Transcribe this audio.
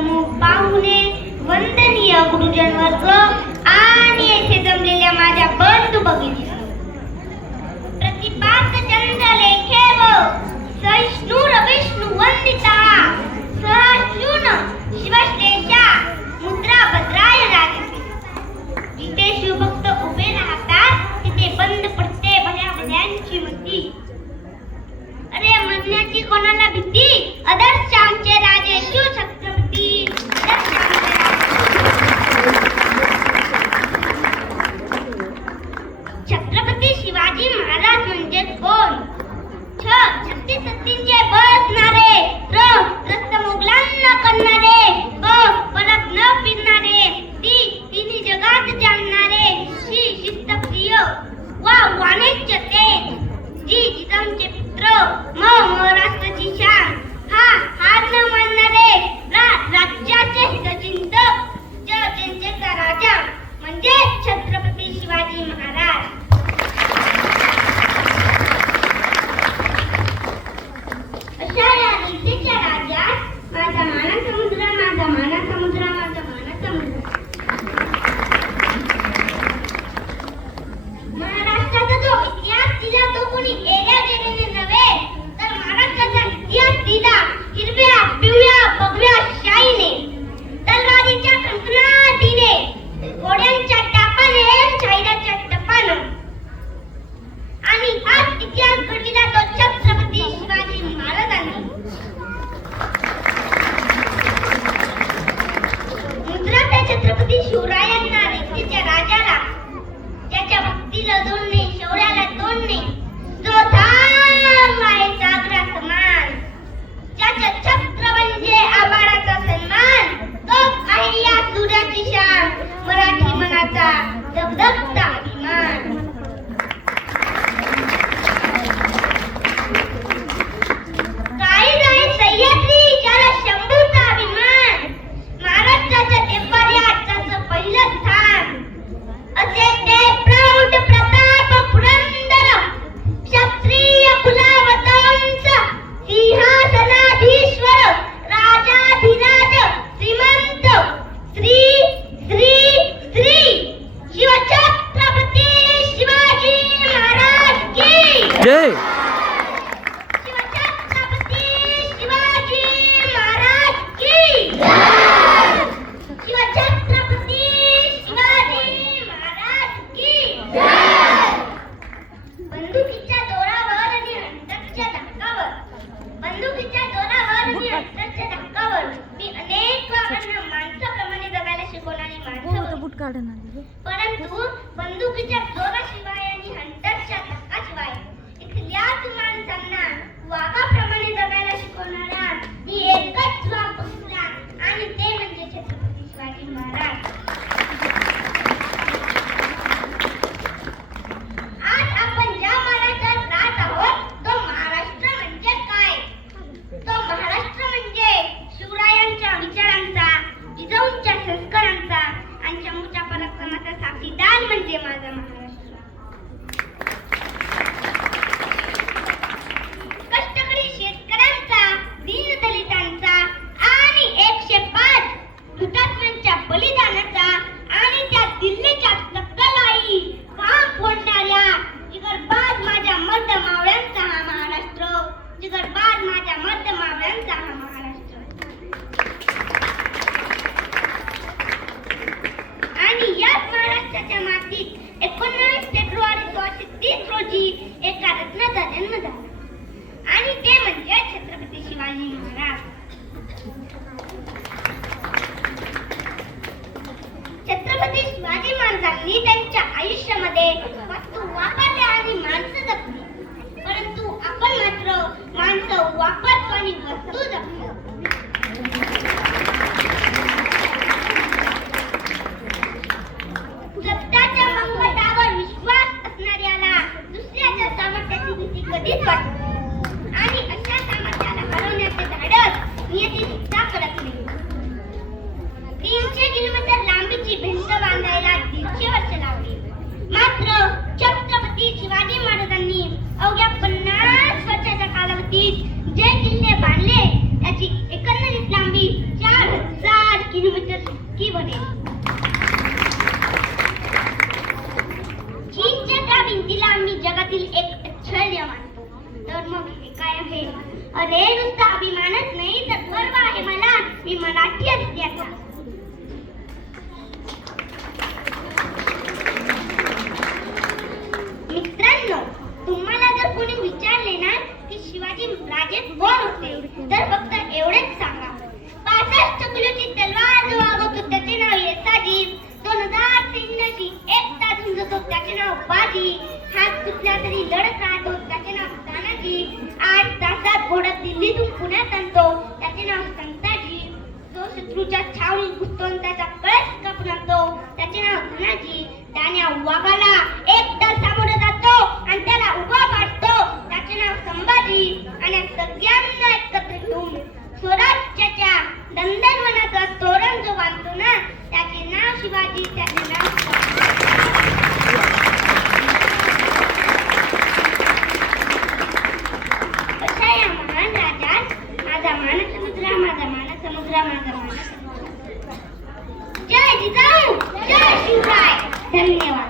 प्रमुख पाहुणे, वंदनीय गुरुजन वर्ग आणि येथे जमलेल्या माझ्या बंधू भगिनी, प्रतिपाद चंद्र लेखेव सहिष्णु विष्णु वंदिता सहशून शिवश्लेषा मुद्रा भद्राय राजते. जिथे शिवभक्त उभे राहतात तिथे बंद पडते भल्या भल्यांची मती. अरे म्हणण्याची कोणाला भीती, आदर्श आमचे राजे शिव छत्रपती. छत्रपती शिवाजी महाराज म्हणजे कोण? छत्तीस सत्तींचे बसणारे, रक्त मुघलांना करणारे, परत न फिरणारे, तिन्ही जगात जाणणारे, शिस्तप्रिय वा वाणिज्य तेज, जिजाऊंचे पुत्र, महाराष्ट्राची शान, हार न मानणारे, राज्याचे हितचिंतक, जनतेचा राजा म्हणजे छत्रपती शिवाजी महाराज. अशा या रीतीच्या राज्यात माझा माना समुद्र, माझा माना समुद्र, माझा माना समुद्र. महाराष्ट्राचा जो इतिहास दिला तो कोणी एल्या गेलेले नव्हे, तर महाराष्ट्राचा इतिहास दिला हिरव्या पिवळ्या भगव्या शाईने, तलवारीच्या कंकणाटीने, घोड्यांच्या टापाने, शाहिराच्या टपानं. आणि हाच इतिहास घडविला तो छत्रपती शिवाजी महाराजांनी. मुद्रा त्या छत्रपती शिवरायांना, रेतीच्या राजाला, ज्याच्या भक्तीला जोडणे, शौर्याला तोडणे, जो धाम आहे सागरा समान, ज्याच्या छत्र म्हणजे आभाळाचा सन्मान, तोच आहे या सूर्याची शान, मराठी मनाचा धगधगता अभिमान. काळीज सह्याद्री ज्याला शंभूचा अभिमान, महाराष्ट्राच्या देवरायाचं पहिलं स्थान, असे ते प्रौढ प्रताप पुरंदर क्षत्रिय कुलावतंस सिंहासनाधीश्वर राजाधिराज श्रीमंत श्री श्री श्री शिवछत्रपती शिवाजी महाराज की जय. शिवछत्रपती शिवाजी महाराज की जय. शिवछत्रपती शिवाजी महाराज की जय. बंदुकीच्या जोरावर आणि हंटरच्या धक्कावर, बंदुकीच्या जोरावर आणि हंटरच्या धक्कावर मी अनेक लोकांना माणसाप्रमाणे जगायला शिकवणारी माणसं होती. परंतु बंदुकीच्या जोराशिवाय आणि हंटरच्या धक्काशिवाय इथल्याच माणसांना वाघाप्रमाणे जगायला शिकवणारा मी एकच वाघ बघितला, आणि ते म्हणजे छत्रपती शिवाजी महाराज. आज आपण ज्या महाराष्ट्रात राहत आहोत तो महाराष्ट्र म्हणजे काय? तो महाराष्ट्र म्हणजे शिवरायांच्या विचारांचा, जिजाऊंच्या संस्कारांचा आणि शंभूच्या पराक्रमाचा साक्षीदार म्हणजे माझा महाराष्ट्र. कष्टकरी शेतकऱ्यांचा, दीनदलितांचा आणि 105 हुतात्म्यांच्या बलिदानाचा आणि त्या दिल्लीच्या नक्कलबाई भाग फोडणाऱ्या जिगरबाज माझ्या मर्द मावळ्यांचा हा महाराष्ट्र, जिगरबाज माझ्या मर्द मावळ्यांचा हा महाराष्ट्र. आणि याच महाराष्ट्राच्या मातीत 19 फेब्रुवारी 1930 रोजी एका रत्नाचा जन्म झाला, आणि ते म्हणजे छत्रपती शिवाजी महाराज. छत्रपती शिवाजी महाराजांनी त्यांच्या आयुष्यामध्ये वस्तू वापरल्या आणि माणसं जपली, परंतु आपण मात्र माणसं वापरतो आणि वस्तू जपतो. सत्याच्या मंगतावर विश्वास असणाऱ्याला दुसऱ्याच्या सामर्थ्याची भीती कधीच वाटत नाही, आणि अशा सामर्थ्याला हरवण्याचे धाडस नियती सुद्धा करत नाही. 300 किलोमीटर लांबीची भिंत बांधायला 150 वर्ष लागली, मात्र छत्रपती शिवाजी महाराजांनी आहे. अरे नुसता अभिमानच नाही तर गर्व आहे मला, मी मराठी असल्याचा. मित्रांनो, तुम्हाला जर कोणी विचारले ना की शिवाजी राजे कोण होते तर फक्त एवढेच सांगा, 65 किलोची तलवार जो वागवतो त्याचे नाव येसाजी, 2000 सैन्याची एकता झुंजतो त्याचे नाव बाजी, हात तुटला तरी लढत राहतो त्याचे नाव तानाजी, 8 तासात घोडा दिल्लीतून पुण्यात आणतो त्याचे नाव संताजी, जो शत्रूच्या छावणीत घुसतो आणि त्याचा कळस कापून आणतो त्याचे नाव धनाजी, त्याने वाघाला एकटा सामोरं जातो आणि त्याला उभा पाडतो त्याचे नाव संभाजी, आणि सगळ्यांना एकत्र घेऊन स्वराज्याच्या नंदनवनाचा तोरण जो बांधतो ना त्याचे नाव शिवाजी, त्याचे नाव अशा या महान राजास माझा मानसमुद्रा, माझा मानसमुद्रा, माझा मानसमुद्रा. जय जिजाऊ, जय शिवराय. धन्यवाद.